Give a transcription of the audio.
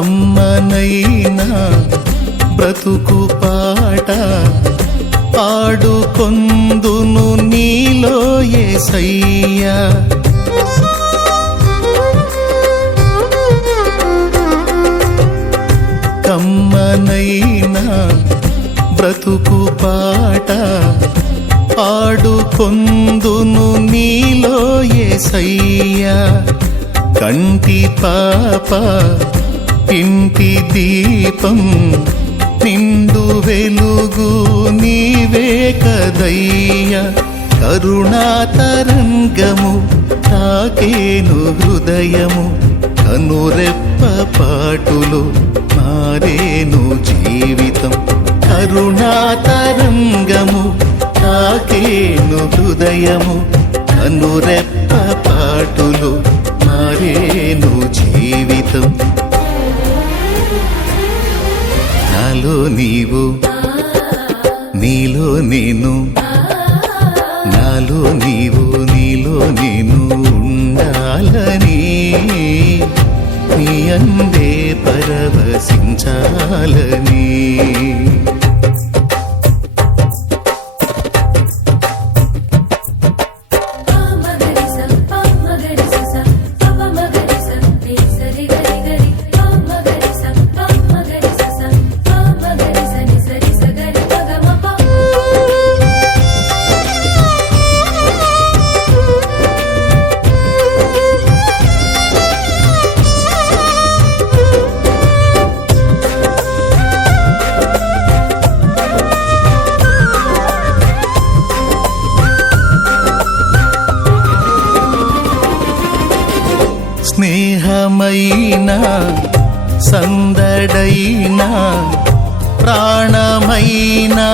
కమ్మనైనా బ్రతుకు పాట పాడుకొందును నీలో యేసయ్యా. కమ్మనైనా బ్రతుకు పాట పాడుకొందును నీలో యేసయ్యా. కంటి పాప ఇంటి దీపం నిండు వెలుగు నీవే కదయ్యా. కరుణాతరంగము తాకేను హృదయము కనురెప్ప పాటులో మారేను జీవితం. కరుణాతరంగము తాకేను హృదయము కనురెప్ప పాటులో మారేను జీవితం. నాలో నీవు నీలో నేను, నాలో నీవు నీలో నేను ఉండాలని నీ అందే పరవశించాలని. స్నేహమైనా సందడైనా ప్రాణమైనా